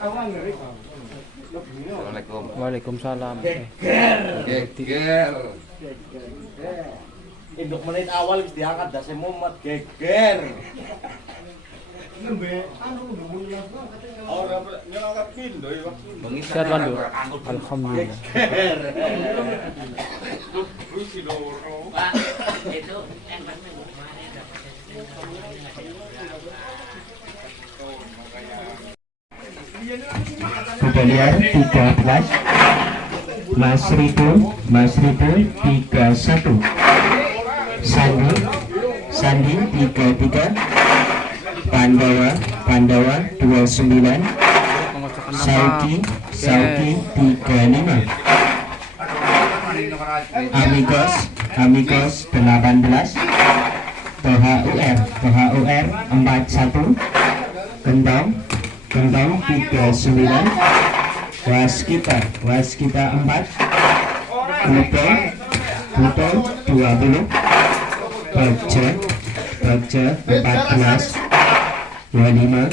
Assalamualaikum. Waalaikumsalam. Geger. Induk menit awal wis diangkat dase mumet geger. Sehat Wandu. Alhamdulillah. Budaliar 13, Mas Ribu 31, Sandi 33, Pandawa 29, Sauki 35, Amigos 18, Toha UR 41, Gentong 39, Waskita 4, Butol 20, Bagja 14, Wanima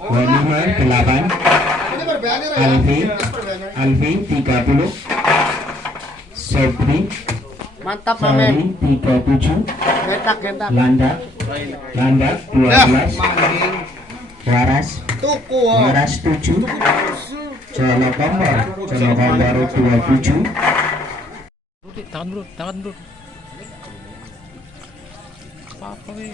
8, Alfi 30, Sobri Mantap Mamen. 37, Gentak. Landak 12, Waras 7, Jolokombor 27, Tangan bro. Apa weh?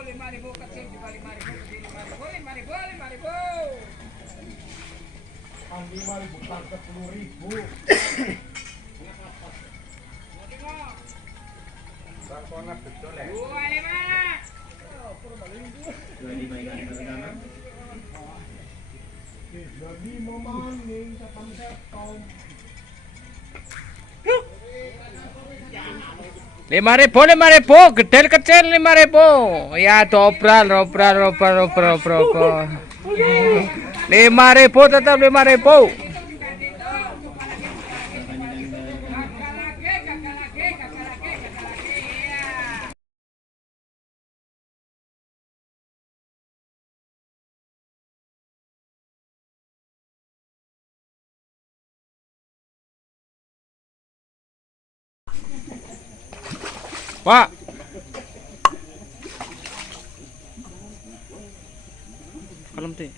Lima ribu kecil juga 5.000, kecil 5.000, 5.000. Ambil 5.000 ke 10.000. Sarkona betul ya. 5.000, gede kecil 5.000. Ya dobral. 5.000 tetap 5.000. Pak. Kalem teh.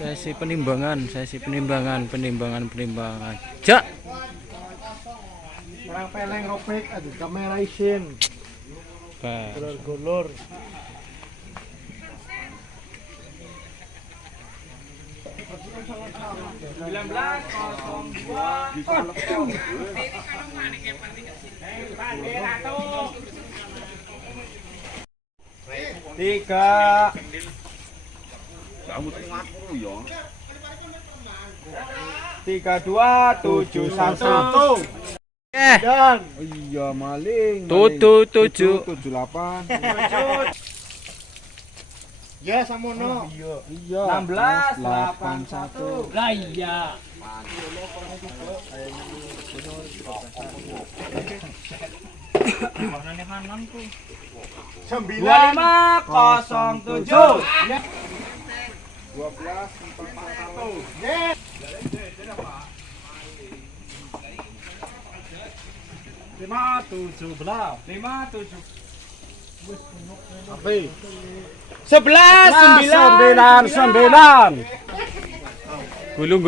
Sesi penimbangan. Jak. Orang peleng ropek aduh kamera isin. Bah. Golor. Tiga. Tiga 2 7 1. Dan iya maling. 7 78. Ya samono. Iya. 16 81. Lah iya. Warnanya kanan ku. 9507. 11 9 9. Gulung.